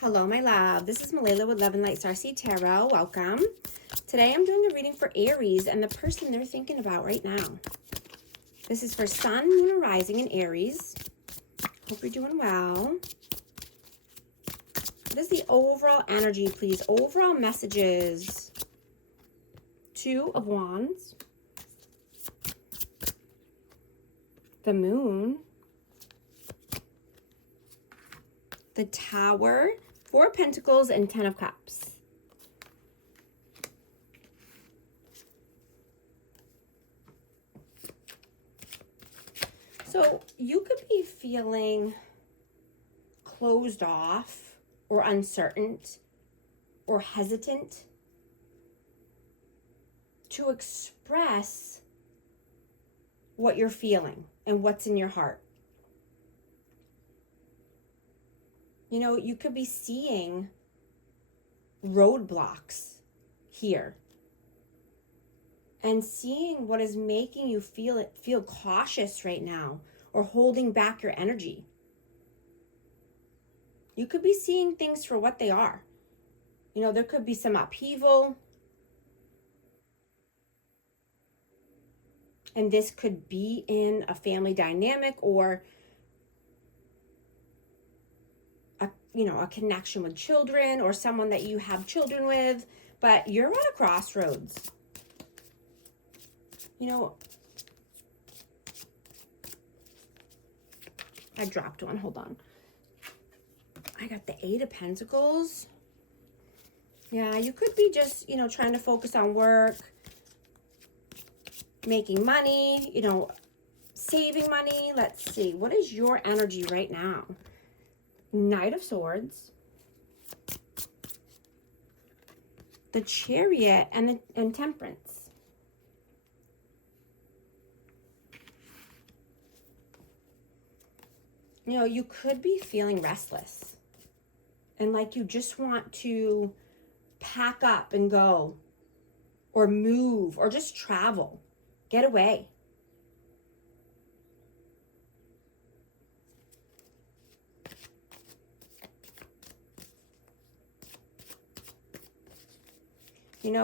Hello, my love. This is Malayla with Love and Light Starseed Tarot. Welcome. Today I'm doing a reading for Aries and the person they're thinking about right now. This is for Sun, Moon, and Rising in Aries. Hope you're doing well. What is the overall energy, please? Overall messages. Two of Wands. The Moon. The Tower. Four of Pentacles and 10 of Cups. So you could be feeling closed off or uncertain or hesitant to express what you're feeling and what's in your heart. You know, you could be seeing roadblocks here and seeing what is making you feel cautious right now or holding back your energy. You could be seeing things for what they are. You know, there could be some upheaval. And this could be in a family dynamic or a connection with children or someone that you have children with, but you're at a crossroads. You know, I dropped one, hold on. I got the 8 of Pentacles. Yeah, you could be just, trying to focus on work, making money, saving money. Let's see, what is your energy right now? Knight of Swords, the Chariot, and Temperance. You know, you could be feeling restless and like you just want to pack up and go or move or just travel, get away.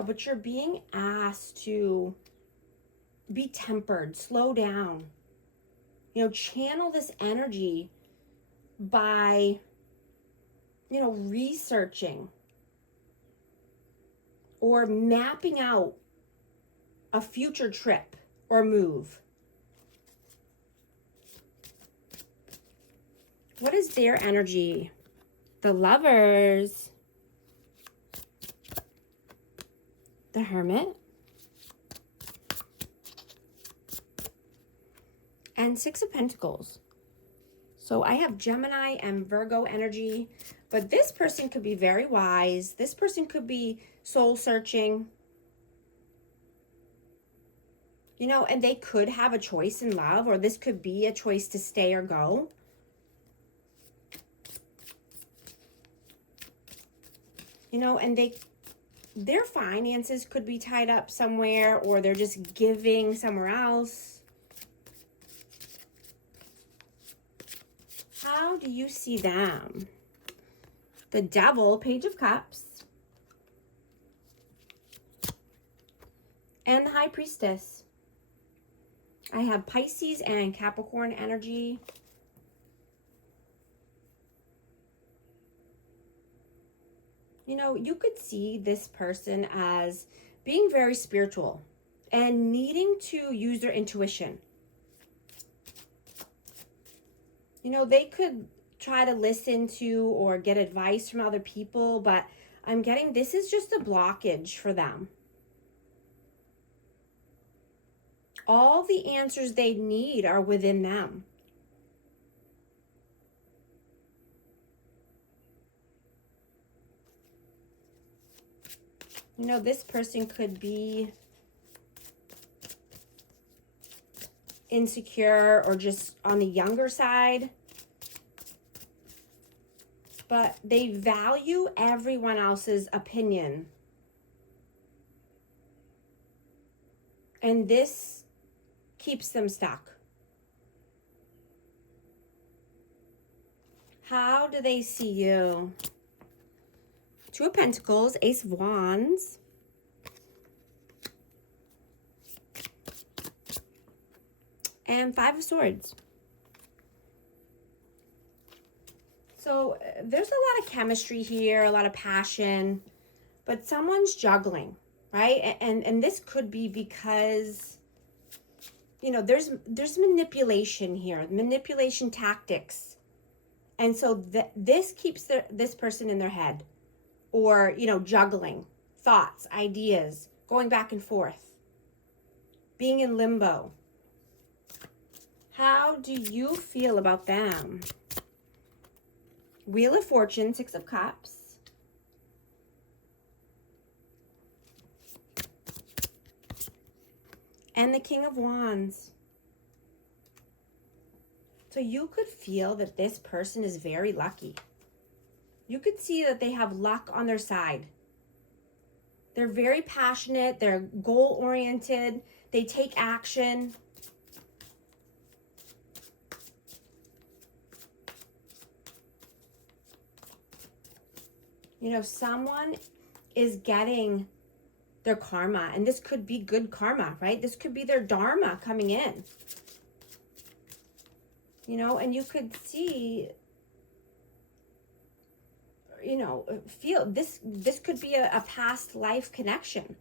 But you're being asked to be tempered, slow down. Channel this energy by, researching or mapping out a future trip or move. What is their energy? The Lovers. The Hermit. And 6 of Pentacles. So I have Gemini and Virgo energy, but this person could be very wise. This person could be soul searching. And they could have a choice in love, or this could be a choice to stay or go. And their finances could be tied up somewhere, or they're just giving somewhere else. How do you see them? The Devil, Page of Cups, and the High Priestess. I have Pisces and Capricorn energy. You could see this person as being very spiritual and needing to use their intuition. They could try to listen to or get advice from other people, but I'm getting this is just a blockage for them. All the answers they need are within them. This person could be insecure or just on the younger side, but they value everyone else's opinion. And this keeps them stuck. How do they see you? Two of Pentacles, Ace of Wands. And Five of Swords. So there's a lot of chemistry here, a lot of passion, but someone's juggling, right? And this could be because, you know, there's manipulation here, manipulation tactics. And so this keeps this person in their head, or, you know, juggling thoughts, ideas, going back and forth, being in limbo. How do you feel about them? Wheel of Fortune, Six of Cups. And the King of Wands. So you could feel that this person is very lucky. You could see that they have luck on their side. They're very passionate. They're goal-oriented. They take action. You know, someone is getting their karma, and this could be good karma, right? This could be their dharma coming in. You know, and you could see, you know, feel this could be a past life connection.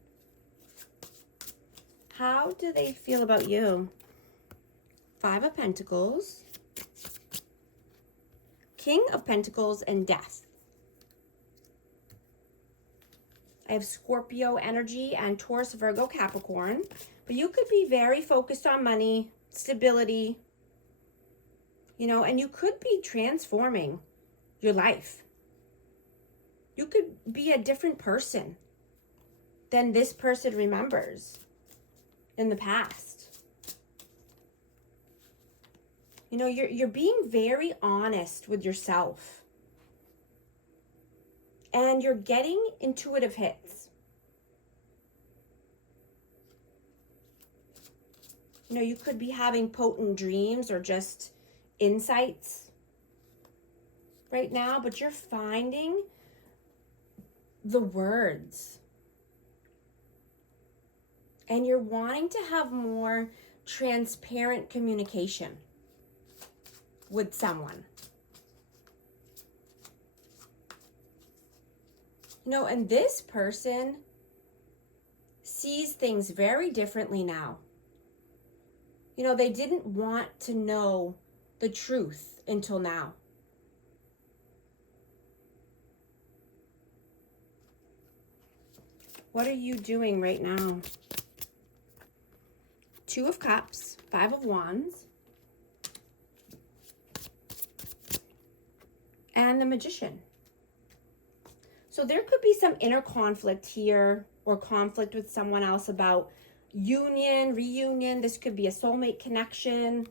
How do they feel about you? Five of Pentacles, King of Pentacles, and Death. I have Scorpio energy and Taurus, Virgo, Capricorn. But you could be very focused on money, stability, you know, and you could be transforming your life. You could be a different person than this person remembers in the past. You know, you're being very honest with yourself. And you're getting intuitive hits. You know, you could be having potent dreams or just insights right now, but you're finding the words. And you're wanting to have more transparent communication with someone. You know, and this person sees things very differently now. You know, they didn't want to know the truth until now. What are you doing right now? Two of Cups, Five of Wands, and the Magician. So there could be some inner conflict here, or conflict with someone else about union, reunion. This could be a soulmate connection.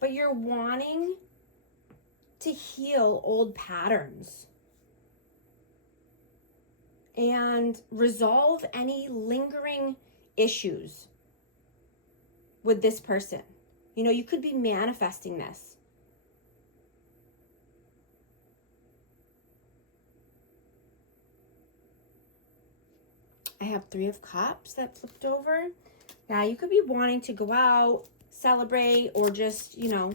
But you're wanting to heal old patterns and resolve any lingering issues with this person. You know, you could be manifesting this. I have Three of Cups that flipped over. Yeah, you could be wanting to go out, celebrate, or just, you know,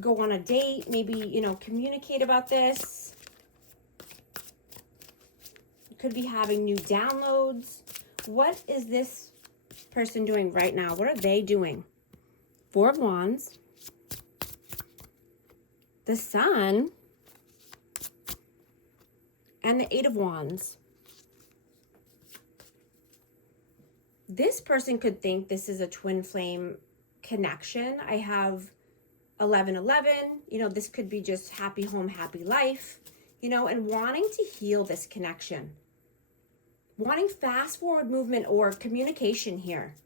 go on a date. Maybe, you know, communicate about this. You could be having new downloads. What is this person doing right now? What are they doing? Four of Wands. The Sun. And the Eight of Wands. This person could think this is a twin flame connection. I have 1111. You know, this could be just happy home, happy life, you know, and wanting to heal this connection. Wanting fast forward movement or communication here.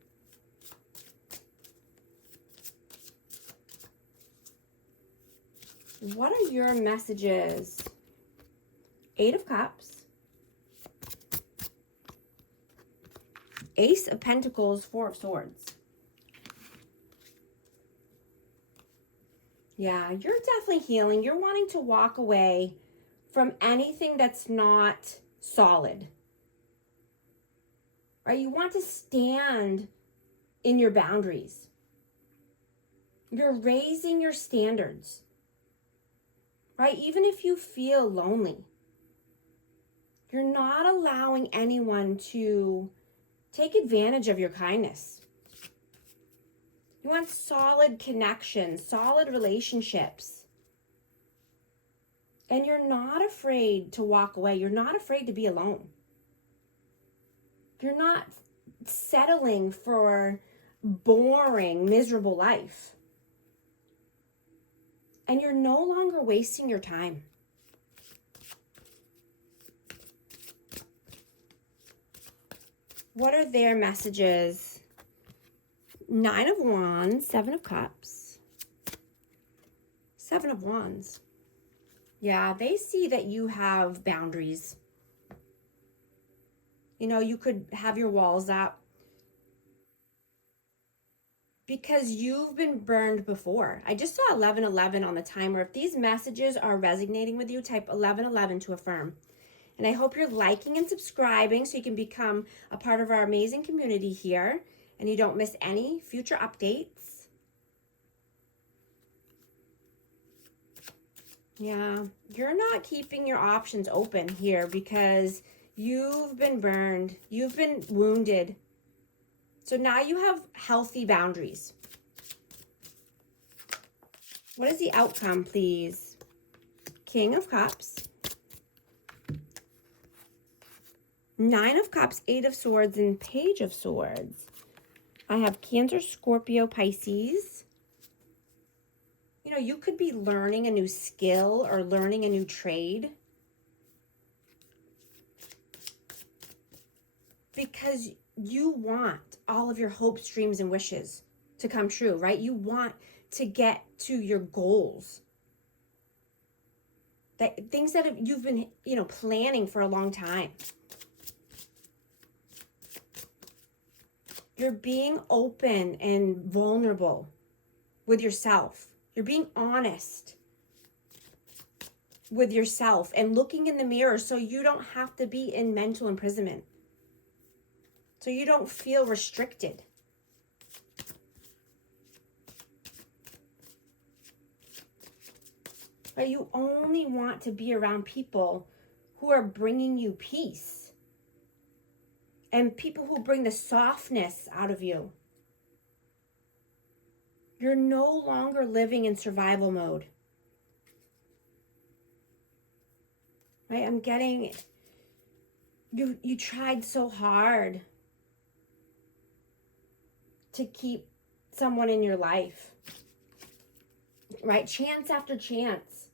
What are your messages? Eight of Cups. Ace of Pentacles, Four of Swords. Yeah, you're definitely healing. You're wanting to walk away from anything that's not solid, right? You want to stand in your boundaries. You're raising your standards, right? Even if you feel lonely, you're not allowing anyone to take advantage of your kindness. You want solid connections, solid relationships. And you're not afraid to walk away. You're not afraid to be alone. You're not settling for boring, miserable life. And you're no longer wasting your time. What are their messages? 9 of Wands, 7 of Cups, 7 of Wands. Yeah, they see that you have boundaries. You know, you could have your walls up because you've been burned before. I just saw 1111 on the timer. If these messages are resonating with you, type 1111 to affirm. And I hope you're liking and subscribing so you can become a part of our amazing community here and you don't miss any future updates. Yeah, you're not keeping your options open here because you've been burned. You've been wounded. So now you have healthy boundaries. What is the outcome, please? King of Cups, 9 of Cups, 8 of Swords, and Page of Swords. I have Cancer, Scorpio, Pisces. You know, you could be learning a new skill or learning a new trade because you want all of your hopes, dreams, and wishes to come true, right? You want to get to your goals. That things that you've been, you know, planning for a long time. You're being open and vulnerable with yourself. You're being honest with yourself and looking in the mirror so you don't have to be in mental imprisonment. So you don't feel restricted. Right? You only want to be around people who are bringing you peace and people who bring the softness out of you. You're no longer living in survival mode. Right? I'm getting, you tried so hard to keep someone in your life. Right? Chance after chance.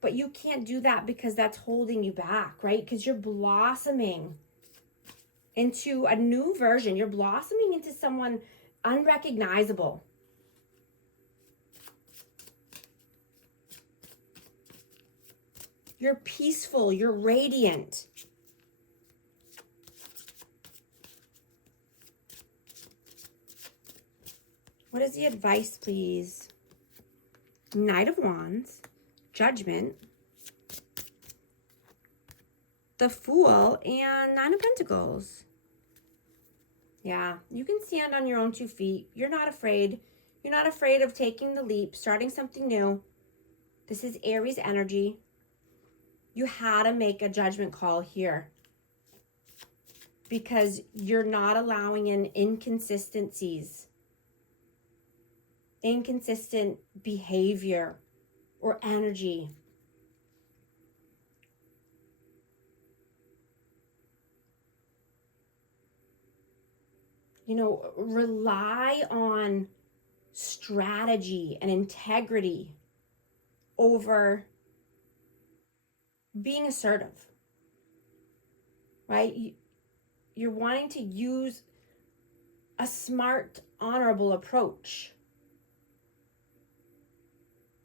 But you can't do that because that's holding you back, right? Because you're blossoming into a new version. You're blossoming into someone unrecognizable. You're peaceful. You're radiant. What is the advice, please? Knight of Wands, Judgment, the Fool, and 9 of Pentacles. Yeah, you can stand on your own 2 feet. You're not afraid. You're not afraid of taking the leap, starting something new. This is Aries energy. You had to make a judgment call here because you're not allowing in inconsistencies, inconsistent behavior or energy. You know, rely on strategy and integrity over being assertive, right? You're wanting to use a smart, honorable approach,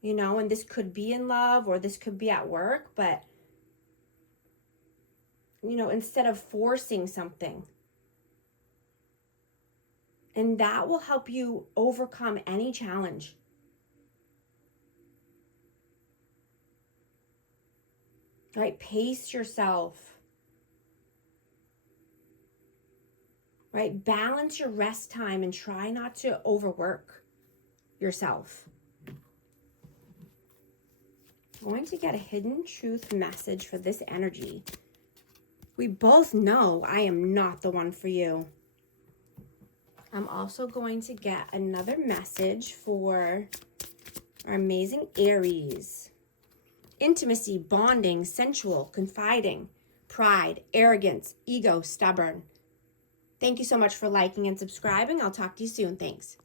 you know, and this could be in love or this could be at work, but, you know, instead of forcing something. And that will help you overcome any challenge. right? Pace yourself, right? Balance your rest time and try not to overwork yourself. I'm going to get a hidden truth message for this energy. We both know I am not the one for you. I'm also going to get another message for our amazing Aries. Intimacy, bonding, sensual, confiding, pride, arrogance, ego, stubborn. Thank you so much for liking and subscribing. I'll talk to you soon. Thanks.